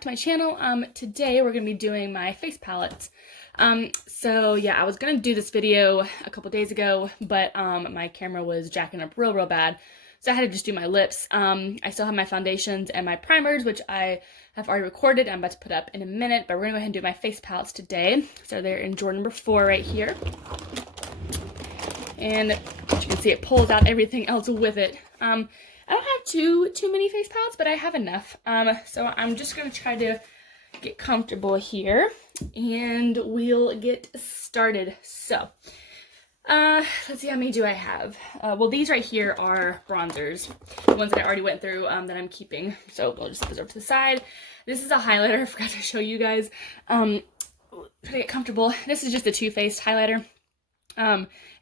back to my channel. Today we're going to be doing my face palettes. So yeah, I was going to do this video a couple days ago, but my camera was jacking up real bad. So I had to just do my lips. I still have my foundations and my primers, which I have already recorded. I'm about to put up in a minute, but we're going to go ahead and do my face palettes today. So they're in drawer number 4 right here. And as you can see, it pulls out everything else with it. I don't have too many face palettes, but I have enough. So I'm just going to try to get comfortable here, and we'll get started. So, let's see, how many do I have? Well, these right here are bronzers, the ones that I already went through, that I'm keeping. So we'll just put those over to the side. This is a highlighter. I forgot to show you guys. Try to get comfortable. This is just a Too Faced highlighter.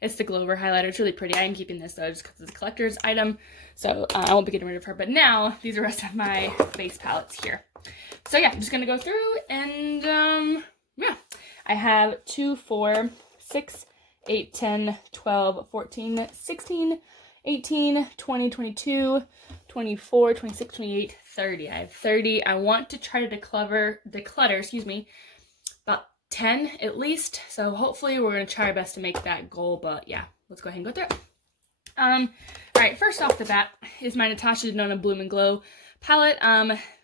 It's the Glover highlighter. It's really pretty. I am keeping this though just because it's a collector's item, so I won't be getting rid of her. But now these are the rest of my face palettes here. So yeah, I'm just gonna go through and yeah, I have 2, 4, 6, 8, 10, 12, 14, 16, 18, 20, 22, 24, 26, 28, 30. I have 30. I want to try to declutter, excuse me, about 10 at least. So hopefully we're going to try our best to make that goal, but yeah, let's go ahead and go through it. All right, first off the bat is my Natasha Denona Bloom and Glow palette.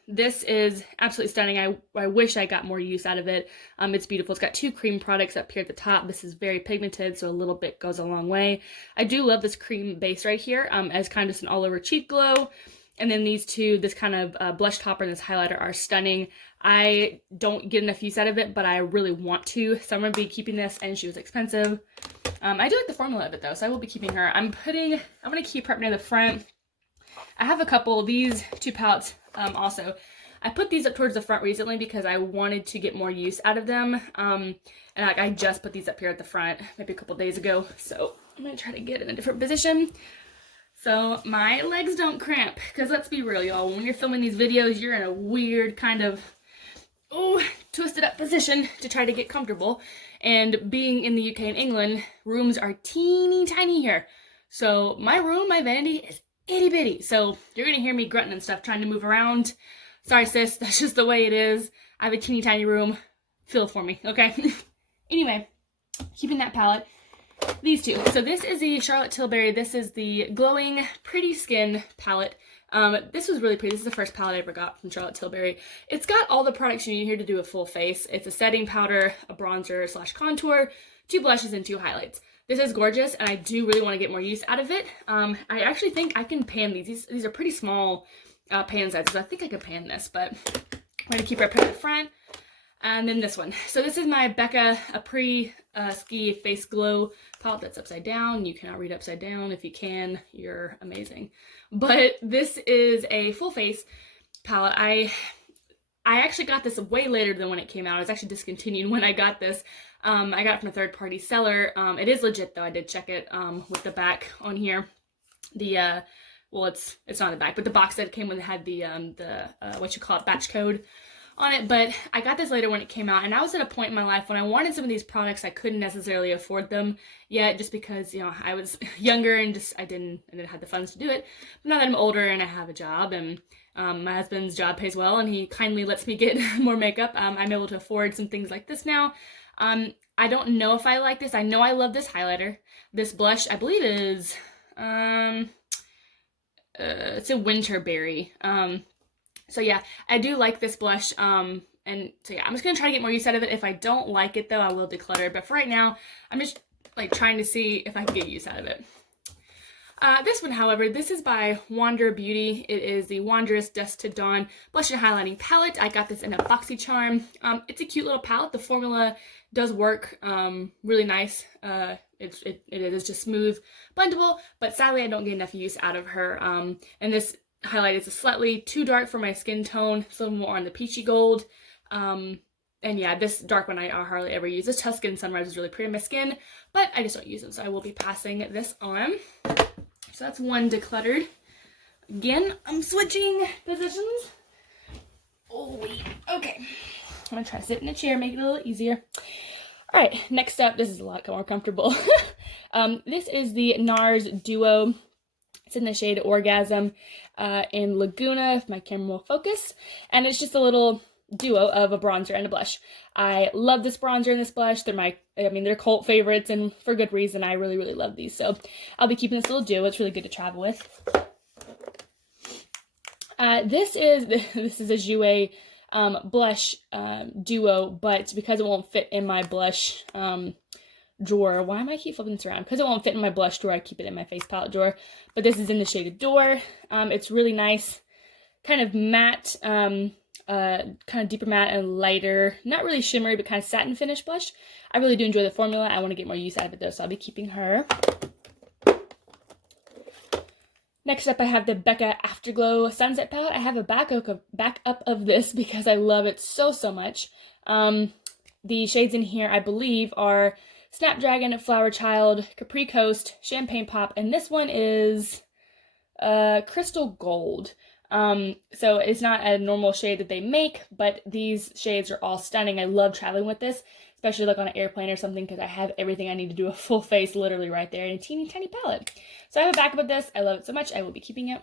This is absolutely stunning. I wish I got more use out of it. It's beautiful. It's got 2 cream products up here at the top. This is very pigmented, so a little bit goes a long way. I do love this cream base right here as kind of just an all over cheek glow. And then these two, this kind of blush topper and this highlighter are stunning. I don't get enough use out of it, but I really want to. So I'm going to be keeping this, and she was expensive. I do like the formula of it though, so I will be keeping her. I'm going to keep her up near the front. I have a couple of these 2 palettes also. I put these up towards the front recently because I wanted to get more use out of them. And I just put these up here at the front maybe a couple days ago. So I'm going to try to get in a different position so my legs don't cramp, because let's be real, y'all, when you're filming these videos, you're in a weird kind of twisted up position to try to get comfortable. And being in the UK and England, rooms are teeny tiny here. So my room, my vanity, is itty bitty. So you're gonna hear me grunting and stuff trying to move around. Sorry sis, that's just the way it is. I have a teeny tiny room. Feel for me, okay? Anyway, keeping that palette. These 2. So this is the Charlotte Tilbury. This is the Glowing Pretty Skin palette. This was really pretty. This is the first palette I ever got from Charlotte Tilbury. It's got all the products you need here to do a full face. It's a setting powder, a bronzer / contour, 2 blushes, and 2 highlights. This is gorgeous, and I do really want to get more use out of it. I actually think I can pan these. These are pretty small pan sizes, so I think I could pan this, but I'm going to keep her up at the front. And then this one. So this is my Becca Apri Ski Face Glow palette that's upside down. You cannot read upside down. If you can, you're amazing. But this is a full face palette. I actually got this way later than when it came out. It was actually discontinued when I got this. I got it from a third-party seller. It is legit though. I did check it with the back on here. The well, it's not the back, but the box that came with it had the what you call it, batch code on it. But I got this later when it came out, and I was at a point in my life when I wanted some of these products. I couldn't necessarily afford them yet, just because, you know, I was younger and just I didn't have the funds to do it. But now that I'm older and I have a job, and my husband's job pays well, and he kindly lets me get more makeup, I'm able to afford some things like this now. I don't know if I like this. I know I love this highlighter. This blush, I believe, is it's a Winterberry. So yeah, I do like this blush, and so yeah, I'm just gonna try to get more use out of it. If I don't like it though, I will declutter it, but for right now, I'm just like trying to see if I can get use out of it. This one, however, this is by Wander Beauty. It is the Wanderous Dusk to Dawn Blush and Highlighting Palette. I got this in a BoxyCharm. It's a cute little palette. The formula does work really nice. It is just smooth, blendable, but sadly I don't get enough use out of her. And this highlight is slightly too dark for my skin tone. It's a little more on the peachy gold. And yeah, this dark one I hardly ever use. This Tuscan Sunrise is really pretty on my skin, but I just don't use them, so I will be passing this on. So that's one decluttered. Again, I'm switching positions. Oh wait, okay. I'm gonna try to sit in a chair, make it a little easier. All right, next up, this is a lot more comfortable. This is the NARS Duo. It's in the shade Orgasm in Laguna, if my camera will focus. And it's just a little duo of a bronzer and a blush. I love this bronzer and this blush. They're cult favorites, and for good reason. I really, really love these. So I'll be keeping this little duo. It's really good to travel with. This is a Jouer blush duo, but because it won't fit in my blush drawer. Why am I keep flipping this around? Because it won't fit in my blush drawer, I keep it in my face palette drawer. But this is in the shade Adore. It's really nice, kind of matte, kind of deeper matte and lighter, not really shimmery, but kind of satin finish blush. I really do enjoy the formula. I want to get more use out of it though, so I'll be keeping her. Next up, I have the Becca Afterglow Sunset Palette. I have a backup of this because I love it so, so much. The shades in here, I believe, are Snapdragon, Flower Child, Capri Coast, Champagne Pop, and this one is Crystal Gold. So it's not a normal shade that they make, but these shades are all stunning. I love traveling with this, especially like on an airplane or something, because I have everything I need to do a full face literally right there in a teeny tiny palette. So I have a backup of this. I love it so much. I will be keeping it.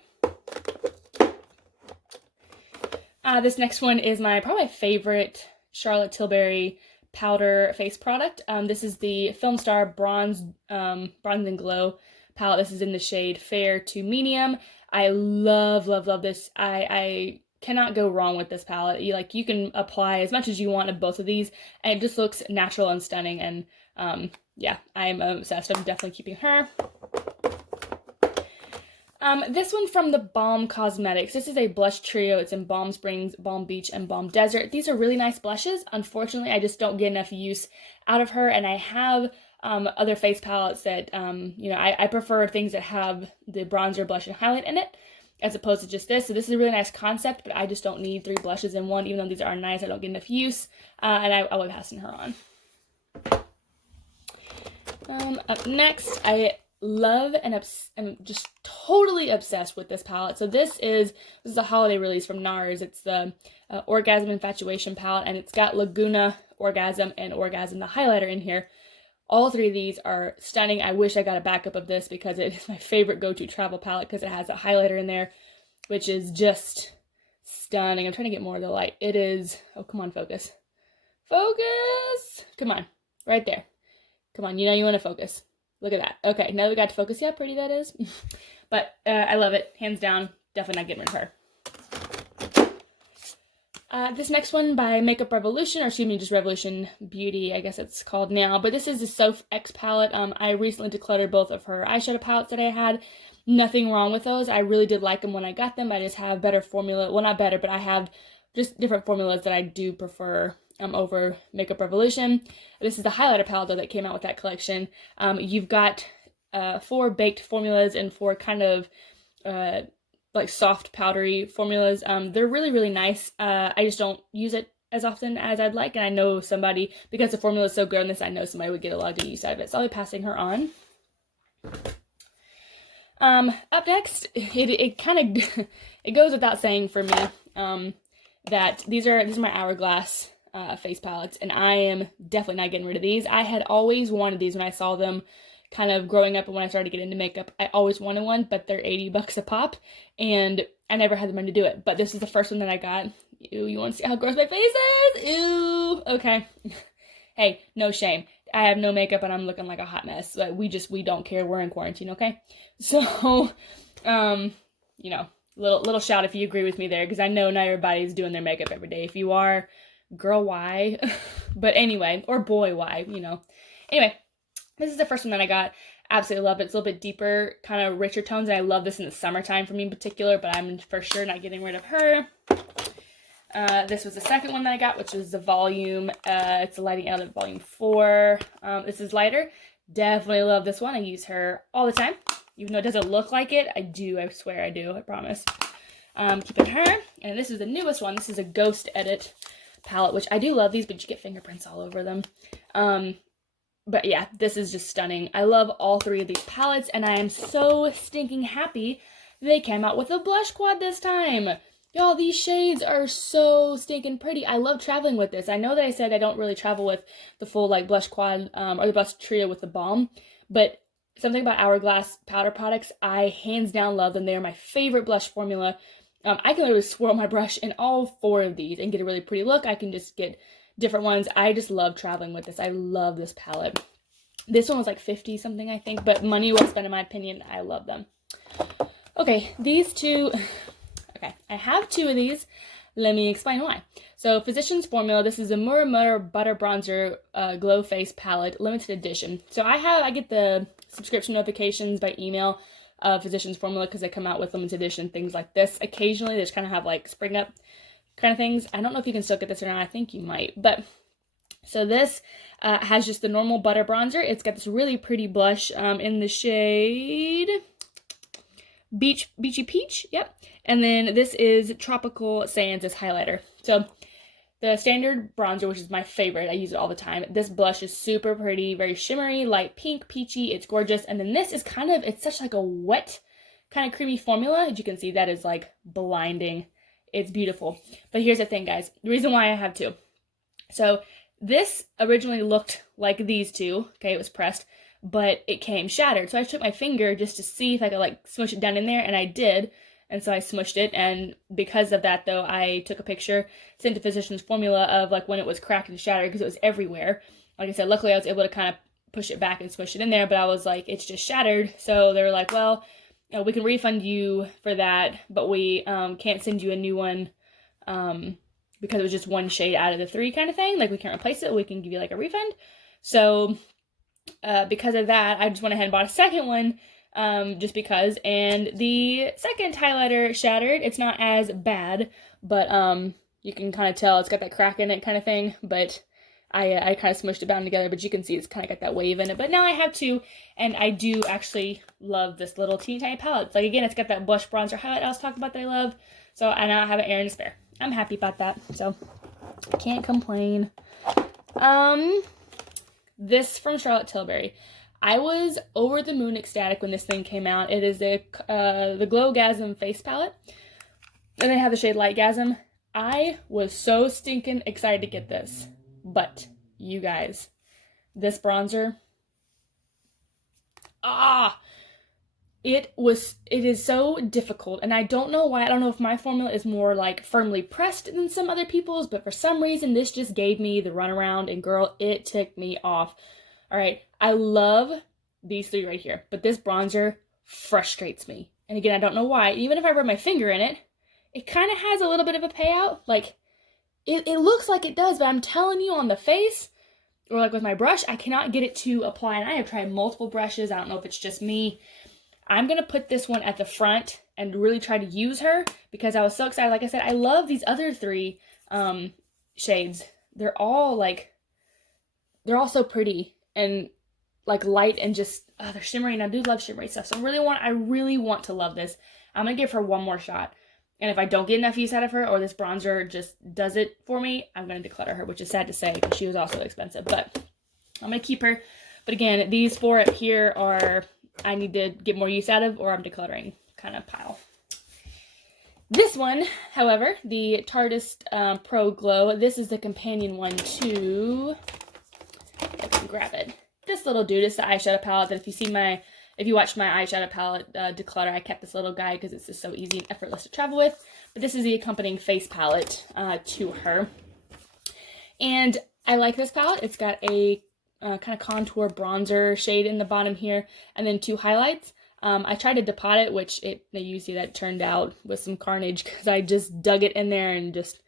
This next one is probably my favorite Charlotte Tilbury powder face product. This is the Film Star Bronze and Glow palette. This is in the shade Fair to Medium. I love, love, love this. I cannot go wrong with this palette. You can apply as much as you want of both of these, and it just looks natural and stunning. And yeah, I'm obsessed. I'm definitely keeping her. This one from the Balm Cosmetics. This is a blush trio. It's in Balm Springs, Balm Beach, and Balm Desert. These are really nice blushes. Unfortunately, I just don't get enough use out of her, and I have other face palettes that, I prefer things that have the bronzer, blush, and highlight in it, as opposed to just this. So this is a really nice concept, but I just don't need 3 blushes in one. Even though these are nice, I don't get enough use, and I will be passing her on. Up next, I love and I'm just totally obsessed with this palette. So this is a holiday release from NARS. It's the Orgasm Infatuation palette, and it's got Laguna, Orgasm, and Orgasm the highlighter in here. All 3 of these are stunning. I wish I got a backup of this because it is my favorite go-to travel palette because it has a highlighter in there, which is just stunning. I'm trying to get more of the light. It is, oh, come on, focus. Focus! Come on, right there. Come on, you want to focus. Look at that. Okay, now that we got to focus, see how pretty that is? But I love it, hands down. Definitely not getting rid of her. This next one by Makeup Revolution, or excuse me, just Revolution Beauty, I guess it's called now. But this is the Soph X palette. I recently decluttered both of her eyeshadow palettes that I had. Nothing wrong with those. I really did like them when I got them. I just have better formula. Well, not better, but I have just different formulas that I do prefer over Makeup Revolution. This is the highlighter palette though that came out with that collection. You've got 4 baked formulas and 4 kind of like soft powdery formulas. They're really, really nice. I just don't use it as often as I'd like, and I know somebody, because the formula is so good on this, I know somebody would get a lot of good use out of it. So I'll be passing her on. Up next, it kind of it goes without saying for me that these are my Hourglass face palettes, and I am definitely not getting rid of these. I had always wanted these when I saw them kind of growing up, and when I started to get into makeup, I always wanted one, but they're $80 a pop, and I never had the money to do it. But this is the first one that I got. Ew, you want to see how gross my face is? Ew, okay. Hey, no shame. I have no makeup and I'm looking like a hot mess. Like, we don't care. We're in quarantine, okay? So, little shout if you agree with me there, because I know not everybody's doing their makeup every day. If you are, girl, why? But anyway, or boy, why, Anyway, this is the first one that I got. Absolutely love it. It's a little bit deeper, kind of richer tones, and I love this in the summertime for me in particular, but I'm for sure not getting rid of her. This was the second one that I got, which is the Volume. It's the Lighting Element Volume 4. This is lighter. Definitely love this one. I use her all the time. Even though it doesn't look like it, I do. I swear I do. I promise. Keeping her. And this is the newest one. This is a Ghost Edit palette, which I do love these, but you get fingerprints all over them. But yeah, this is just stunning. I love all 3 of these palettes, and I am so stinking happy they came out with a blush quad this time. Y'all, these shades are so stinking pretty. I love traveling with this. I know that I said I don't really travel with the full like blush quad or the blush trio with the balm, but something about Hourglass powder products, I hands down love them. They're my favorite blush formula. I can literally swirl my brush in all 4 of these and get a really pretty look. I can just get different ones. I just love traveling with this. I love this palette. This one was like 50 something, I think, but money well spent in my opinion. I love them. Okay, these two, okay, I have 2 of these. Let me explain why. So Physicians Formula, this is a Murder Butter Bronzer Glow Face Palette, limited edition. So I get the subscription notifications by email of Physicians Formula because they come out with limited edition things like this. Occasionally, they just kind of have like spring up kind of things. I don't know if you can still get this or not. I think you might. But so this has just the normal butter bronzer. It's got this really pretty blush in the shade Beachy Peach. Yep. And then this is Tropical Sands as highlighter. So the standard bronzer, which is my favorite, I use it all the time. This blush is super pretty, very shimmery, light pink, peachy. It's gorgeous. And then this is kind of, it's such like a wet, kind of creamy formula. As you can see, that is like blinding. It's beautiful. But here's the thing, guys. The reason why I have 2. So this originally looked like these 2. Okay, it was pressed, but it came shattered. So I took my finger just to see if I could like smush it down in there, and I did. And so I smushed it, and because of that, though, I took a picture, sent to Physicians Formula of like when it was cracked and shattered because it was everywhere. Like I said, luckily I was able to kind of push it back and smush it in there, but I was like, it's just shattered. So they were like, well, we can refund you for that, but we can't send you a new one because it was just 1 shade out of the 3 kind of thing. Like, we can't replace it. We can give you like a refund. So because of that, I just went ahead and bought a second one. Just because, and the second highlighter shattered. It's not as bad, but you can kind of tell it's got that crack in it kind of thing, but I kind of smushed it down together, but you can see it's kind of got that wave in it. But now I have 2, and I do actually love this little teeny tiny palette. It's like, again, it's got that blush bronzer highlight I was talking about that I love, so I now have an air and a spare. I'm happy about that, so can't complain. This from Charlotte Tilbury. I was over the moon ecstatic when this thing came out. It is the Glowgasm face palette. And they have the shade Lightgasm. I was so stinking excited to get this. But, you guys, this bronzer, it is so difficult. And I don't know why. I don't know if my formula is more like firmly pressed than some other people's, but for some reason this just gave me the runaround, and girl, it ticked me off. All right, I love these 3 right here, but this bronzer frustrates me. And again, I don't know why. Even if I rub my finger in it, it kind of has a little bit of a payout. Like, it looks like it does, but I'm telling you, on the face, or like with my brush, I cannot get it to apply. And I have tried multiple brushes. I don't know if it's just me. I'm going to put this one at the front and really try to use her because I was so excited. Like I said, I love these other 3 shades. They're all so pretty and like light and just they're shimmery, and I do love shimmery stuff. So I really want to love this. I'm gonna give her 1 more shot, and if I don't get enough use out of her, or this bronzer just does it for me, I'm gonna declutter her, which is sad to say because she was also expensive, but I'm gonna keep her. But again, these 4 up here are I need to get more use out of, or I'm decluttering kind of pile. This one, however, the Tartist Pro Glow, this is the companion one to, I can grab it. This little dude is the eyeshadow palette that if you watched my eyeshadow palette declutter, I kept this little guy because it's just so easy and effortless to travel with. But this is the accompanying face palette to her. And I like this palette. It's got a kind of contour bronzer shade in the bottom here, and then 2 highlights. I tried to depot it, which you see that turned out with some carnage because I just dug it in there and just,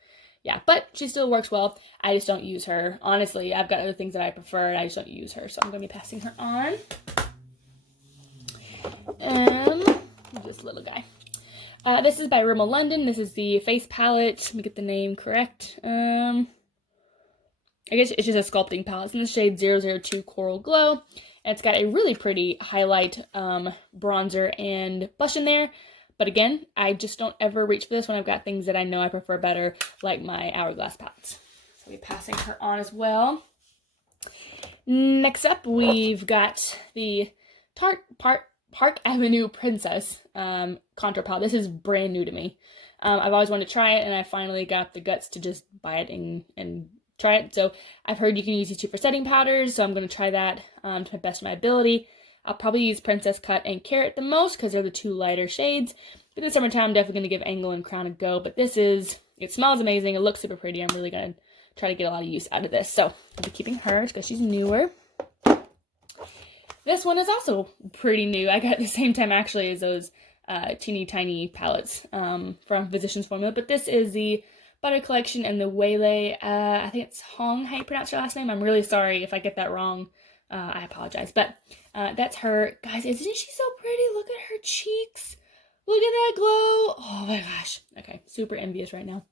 yeah. But she still works well. I just don't use her. Honestly, I've got other things that I prefer, and I just don't use her. So I'm going to be passing her on. This little guy. This is by Rimmel London. This is the face palette. Let me get the name correct. I guess it's just a sculpting palette. It's in the shade 002 Coral Glow. And it's got a really pretty highlight, bronzer, and blush in there. But again, I just don't ever reach for this when I've got things that I know I prefer better, like my Hourglass palettes. So we'll be passing her on as well. Next up, we've got the Park Avenue Princess contour palette. This is brand new to me. I've always wanted to try it, and I finally got the guts to just buy it and try it. So I've heard you can use these 2 for setting powders, so I'm going to try that to the best of my ability. I'll probably use Princess Cut and Carrot the most because they're the 2 lighter shades. But in the summertime, I'm definitely going to give Angle and Crown a go. But this is, it smells amazing. It looks super pretty. I'm really going to try to get a lot of use out of this. So I'll be keeping her because she's newer. This one is also pretty new. I got at the same time actually as those teeny tiny palettes from Physicians Formula. But this is the Butter Collection and the Waylay. I think it's Hong, how you pronounce your last name. I'm really sorry if I get that wrong. I apologize. But that's her. Guys, isn't she so pretty? Look at her cheeks. Look at that glow. Oh my gosh. Okay, super envious right now.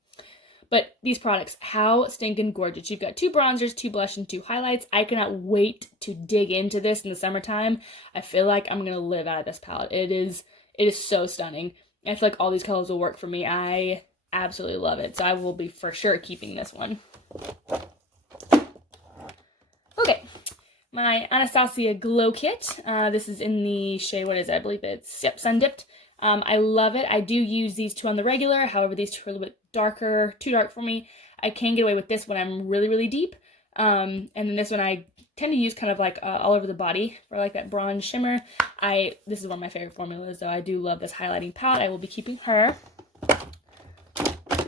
But these products, how stinking gorgeous. You've got 2 bronzers, 2 blush, and 2 highlights. I cannot wait to dig into this in the summertime. I feel like I'm going to live out of this palette. It is so stunning. I feel like all these colors will work for me. I absolutely love it. So I will be for sure keeping this one. Okay. My Anastasia Glow Kit. This is in the shade, what is it? I believe it's, yep, Sun Dipped. I love it. I do use these 2 on the regular. However, these 2 are a little bit darker, too dark for me. I can get away with this when I'm really, really deep. And then this one I tend to use kind of like all over the body for like that bronze shimmer. This is one of my favorite formulas, though. I do love this highlighting palette. I will be keeping her.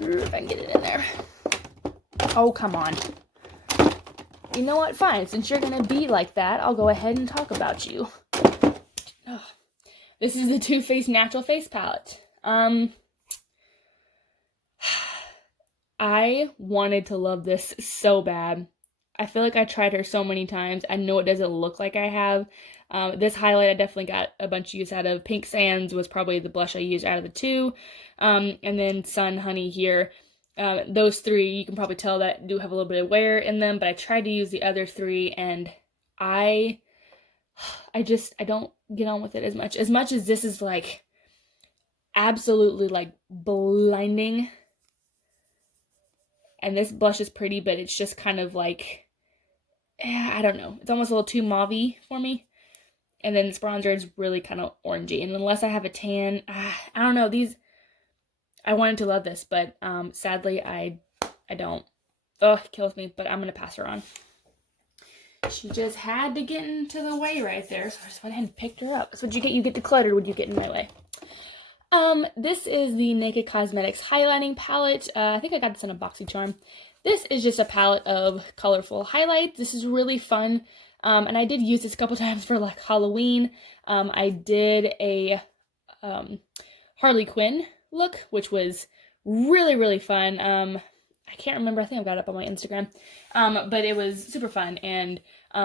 If I can get it in there. Oh, come on. You know what? Fine. Since you're going to be like that, I'll go ahead and talk about you. Oh. This is the Too Faced Natural Face Palette. I wanted to love this so bad. I feel like I tried her so many times. I know it doesn't look like I have. This highlight I definitely got a bunch of use out of. Pink Sands was probably the blush I used out of the 2. And then Sun Honey here. Those 3, you can probably tell that do have a little bit of wear in them, but I tried to use the other 3, and I don't get on with it as much. As much as this is like absolutely like blinding. And this blush is pretty, but it's just kind of like, I don't know. It's almost a little too mauve-y for me. And then this bronzer is really kind of orangey. And unless I have a tan, I don't know. I wanted to love this, but sadly I don't. Oh, it kills me, but I'm going to pass her on. She just had to get into the way right there, so I just went ahead and picked her up. That's what you get. You get decluttered when you get in my way. This is the Naked Cosmetics Highlighting Palette. I think I got this in a BoxyCharm. This is just a palette of colorful highlights. This is really fun, and I did use this a couple times for like Halloween. I did a Harley Quinn look, which was really, really fun. I can't remember. I think I've got it up on my Instagram. But it was super fun, and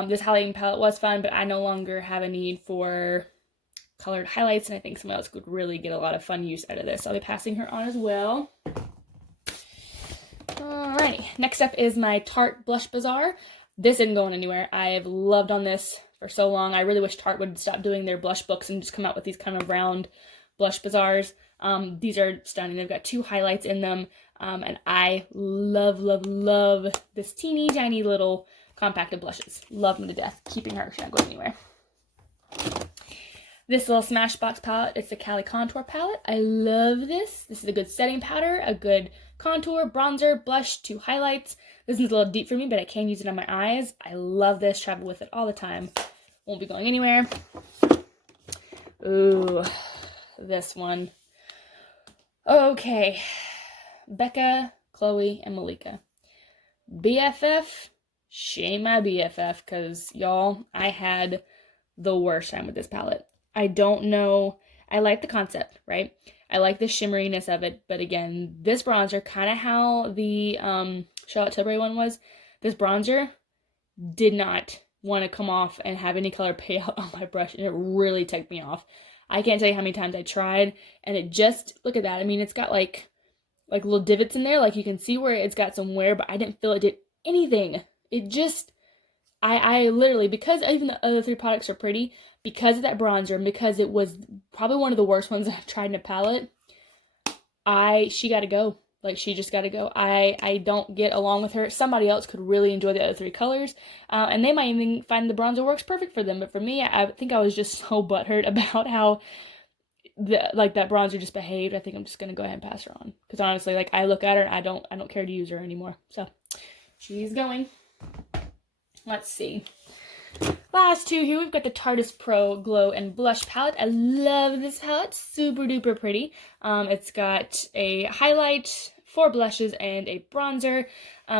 this highlighting palette was fun, but I no longer have a need for colored highlights, and I think someone else could really get a lot of fun use out of this. I'll be passing her on as well. Alrighty, next up is my Tarte Blush Bazaar. This isn't going anywhere. I've loved on this for so long. I really wish Tarte would stop doing their blush books and just come out with these kind of round blush bazaars. These are stunning. They've got 2 highlights in them, and I love, love, love this teeny tiny little compacted blushes. Love them to death. Keeping her. She's not going anywhere. This little Smashbox palette, it's the Cali Contour palette. I love this. This is a good setting powder, a good contour, bronzer, blush, 2 highlights. This is a little deep for me, but I can use it on my eyes. I love this. Travel with it all the time. Won't be going anywhere. Ooh, this one. Okay. Becca, Chloe, and Malika. BFF, she ain't my BFF, because y'all, I had the worst time with this palette. I don't know. I like the concept, right? I like the shimmeriness of it, but again, this bronzer, kind of how the Charlotte Tilbury one was, this bronzer did not want to come off and have any color pay out on my brush, and it really ticked me off. I can't tell you how many times I tried, and it just, look at that. I mean, it's got like little divots in there, like you can see where it's got some wear, but I didn't feel it did anything. It just, I literally, because even the other 3 products are pretty, because of that bronzer, and because it was probably one of the worst ones I've tried in a palette, she got to go. Like, she just got to go. I don't get along with her. Somebody else could really enjoy the other 3 colors, and they might even find the bronzer works perfect for them. But for me, I think I was just so butthurt about how that bronzer just behaved. I think I'm just gonna go ahead and pass her on, because honestly, like, I look at her and I don't care to use her anymore. So she's going. Let's see. last two here, we've got the Tarte's Pro Glow and Blush palette. I love this palette. Super duper pretty. It's got a highlight, 4 blushes, and a bronzer.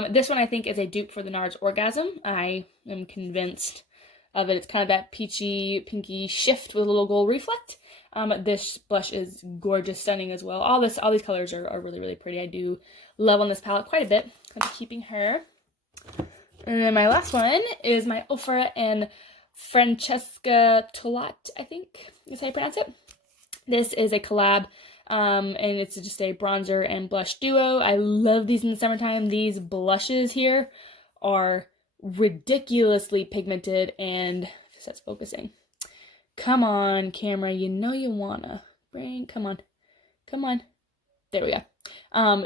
This one I think is a dupe for the NARS Orgasm. I am convinced of it. It's kind of that peachy, pinky shift with a little gold reflect. This blush is gorgeous, stunning as well. All these colors are really, really pretty. I do love on this palette quite a bit. Kind of keeping her. And then my last one is my Ofra and Francesca Tolat, I think is how you pronounce it. This is a collab, and it's just a bronzer and blush duo. I love these in the summertime. These blushes here are ridiculously pigmented, and if that's focusing. Come on, camera, you know you wanna. Brain, come on. Come on. There we go.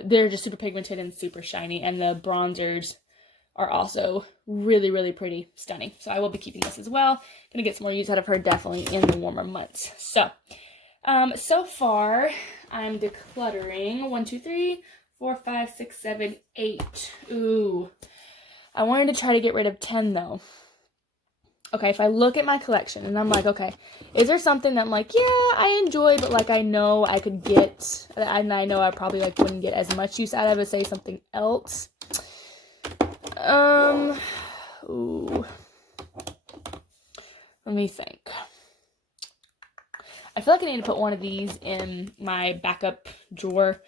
They're just super pigmented and super shiny, and the bronzers are also really, really pretty, stunning. So I will be keeping this as well. Gonna get some more use out of her definitely in the warmer months. So, so far I'm decluttering 1, 2, 3, 4, 5, 6, 7, 8. Ooh, I wanted to try to get rid of 10 though. Okay, if I look at my collection and I'm like, okay, is there something that I'm like, yeah, I enjoy, but like I know I could get, and I know I probably like wouldn't get as much use out of it, say something else. Ooh. Let me think. I feel like I need to put one of these in my backup drawer,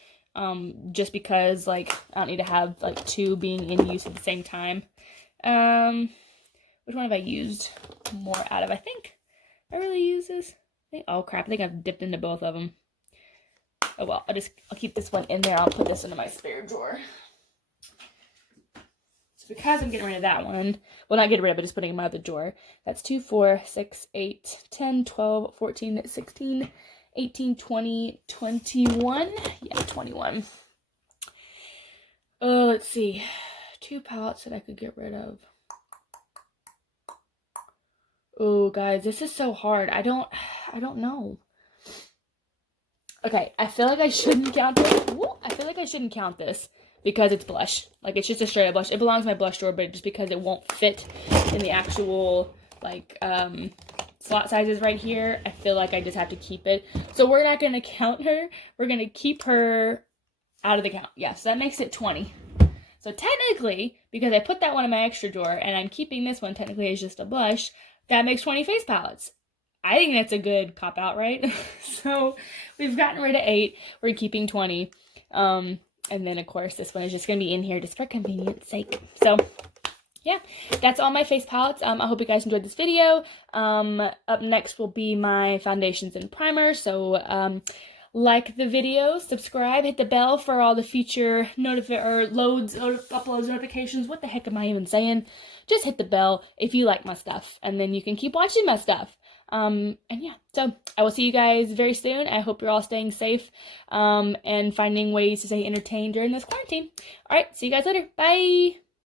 just because, like, I don't need to have, like, 2 being in use at the same time. Which one have I used more out of? I think I really use this. Oh, crap. I think I've dipped into both of them. Oh, well. I'll keep this one in there. I'll put this into my spare drawer. Because I'm getting rid of that one, well, not getting rid of it, just putting it in my other drawer. That's 2, 4, 6, 8, 10, 12, 14, 16, 18, 20, 21. Yeah, 21. Oh, let's see. 2 palettes that I could get rid of. Oh, guys, this is so hard. I don't know. Okay, I feel like I shouldn't count this. Woo, I feel like I shouldn't count this. Because it's blush. Like, it's just a straight up blush. It belongs in my blush drawer, but just because it won't fit in the actual, like, slot sizes right here, I feel like I just have to keep it. So we're not going to count her. We're going to keep her out of the count. Yeah, so that makes it 20. So technically, because I put that one in my extra drawer, and I'm keeping this one technically as just a blush, that makes 20 face palettes. I think that's a good cop-out, right? So we've gotten rid of 8. We're keeping 20. And then, of course, this one is just going to be in here just for convenience sake. So, yeah, that's all my face palettes. I hope you guys enjoyed this video. Up next will be my foundations and primers. So, like the video, subscribe, hit the bell for all the future uploads, notifications. What the heck am I even saying? Just hit the bell if you like my stuff, and then you can keep watching my stuff. And yeah, so I will see you guys very soon. I hope you're all staying safe, and finding ways to stay entertained during this quarantine. All right, see you guys later. Bye.